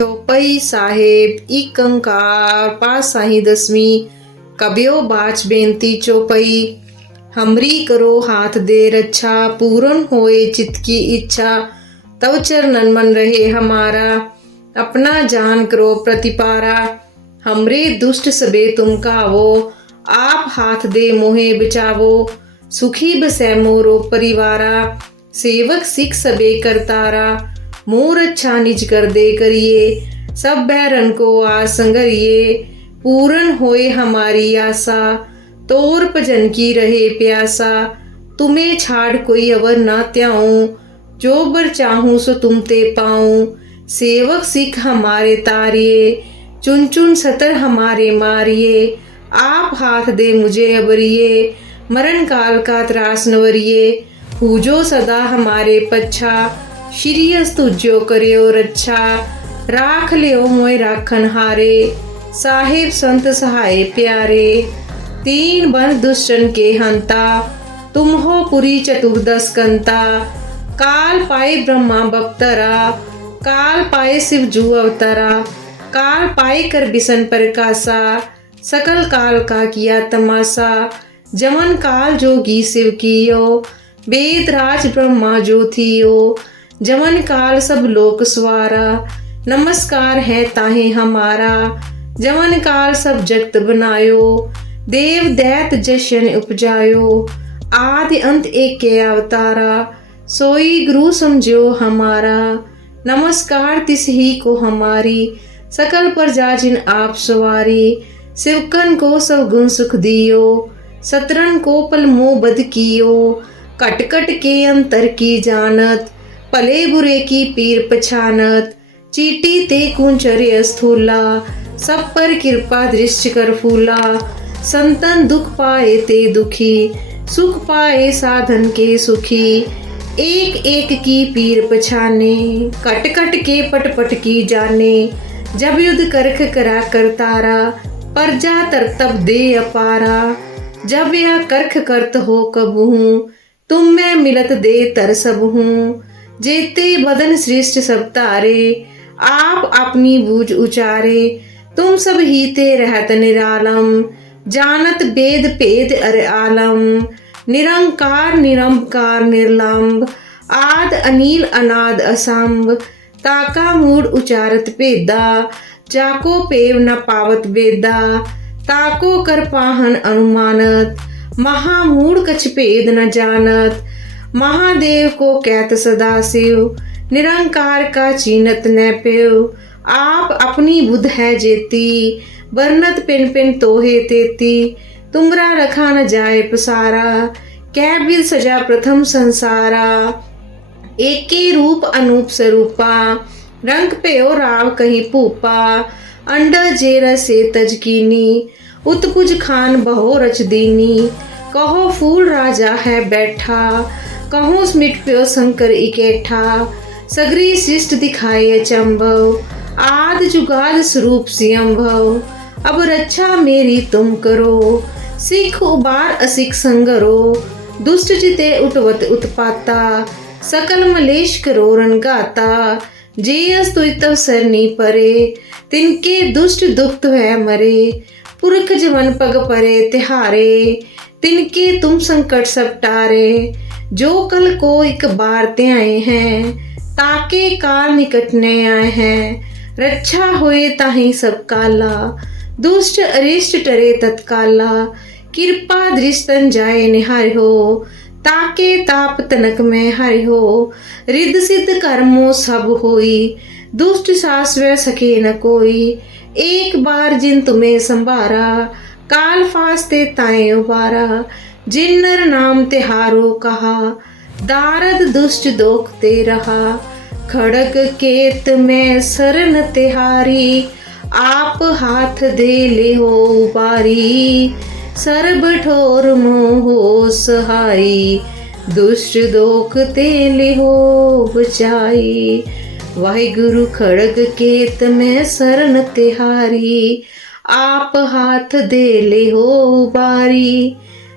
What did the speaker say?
तो पई साहेब एक अंकार, पास साहि दसवीं। कबियो बाच बेनती चौपई। हमरी करो हाथ दे रक्षा पूर्ण होए चित की इच्छा। तव चरणन मन रहे हमारा, अपना जान करो प्रतिपारा। हमरे दुष्ट सबे तुम कावो, आप हाथ दे मोहे बचावो। सुखी बसै मोरो परिवारा, सेवक सिख सबे करतारा। मोर अच्छा निज कर दे करिए। सब बैरन को आ संगरिए। पूरन होए हमारी आशा। तोर भजन की रहे प्यासा। तुम्हें छाड़ कोई अवर ना त्याऊं। जो बर चाहूँ सो तुम ते पाऊँ। सेवक सिख हमारे तारिए। चुन चुन सतर हमारे मारिए। आप हाथ दे मुझे अबरिए मरण काल का त्रास नवरिए। पूजो सदा हमारे पच्छा। श्रीयस तुझो करियो रच्छा। राख लियो मोय राखन हारे। साहिब संत सहाय प्यारे। तीन बन दुष्टन के हंता। तुम हो पुरी चतुर्दश कंता। काल पाए ब्रह्मा बप्तरा। काल पाए शिव जू अवतरा। काल पाए कर बिसन प्रकाशा सकल काल का किया तमाशा। जमन काल जोगी शिव कियो। वेद राज ब्रह्मा जो थियो। जमन काल सब लोक स्वारा, नमस्कार है ताहे हमारा। जमन काल सब जगत बनायो, देव दैत जशन उपजायो। आदि अंत एक के अवतारा, सोई गुरु समझो हमारा। नमस्कार तिस ही को हमारी, सकल प्रजा जिन आप सवारी। शिवकन को सब गुण सुख दियो, सतरन को पल मोह बद कियो। कट कट के अंतर की जानत पले बुरे की पीर पछानत, चीटी ते कुंचर्य स्थूला, सब पर कृपा दृश्य कर फूला। संतन दुख पाए ते दुखी, सुख पाए साधन के सुखी। एक एक की पीर पछाने कट कट के पट पट की जाने। जब युद्ध करख करा कर तारा प्रजा तर तब दे अपारा। जब यह करख करत हो कब हूँ तुम मैं मिलत दे तर सब। हूँ जेते बदन श्रेष्ठ सब तारे, आप अपनी बूझ उचारे। तुम सब हीते रहत निरालम, जानत वेद पेद अर आलम। निरंकार निरंकार निर्लंब, आद अनिल अनाद असंभ ताका मूड उचारत पेदा जाको पेव न पावत वेदा ताको कर पाहन अनुमानत महामूड कछ भेद न जानत। महादेव को कहत सदा शिव निरंकार का चीनत न पेव। आप अपनी बुध है जेती, बरनत पिन पिन तोहे तेती। तुमरा रखा न जाए पसारा, कै बिल सजा प्रथम संसारा। एके रूप अनूप स्वरूपा रंग पेयो राव कहीं पूपा। अंडा जेरा से तजकीनी उत्पुज खान बहो रच दीनी। कहो फूल राजा है बैठा कहो स्मिट प्यो शंकर इकेठा, सगरी शिष्ट दिखाए चंभव, आद जुगाद स्वरूप सियंभव। अब रक्षा मेरी तुम करो, सिख उबार असिख संगरो, दुष्ट जिते उठवत उत्पाता, सकल मलेश करो रनगाता जे अस्तु तव सरनी परे, तिनके दुष्ट दुख है मरे। पुरख जमन पग परे तिहारे, तिनके तुम संकट सब टारे। जो कल को एक बार ते आए हैं, ताके काल निकटने आए हैं। रक्षा होए ताही सब काला, दुष्ट अरिष्ट टरे तत्काला। कृपा दृष्टन जाए निहार हो, ताके ताप तनक में हरि हो। रिद सिद्ध कर्मो सब होई, दुष्ट सास व सके न कोई। एक बार जिन तुम्हें संभारा, काल फास्ते ताए उबारा। जिन्नर नाम तिहारो कहा, दारद दुष्ट दोखते रहा। खड़ग केत में सरन तिहारी, आप हाथ दे ले हो उपारी सर्ब ठोर मोहो सहाई दुष्ट दोख ते ले हो बचाई। वाहिगुरु खड़ग केत में सरन तिहारी, आप हाथ दे ले हो बारी।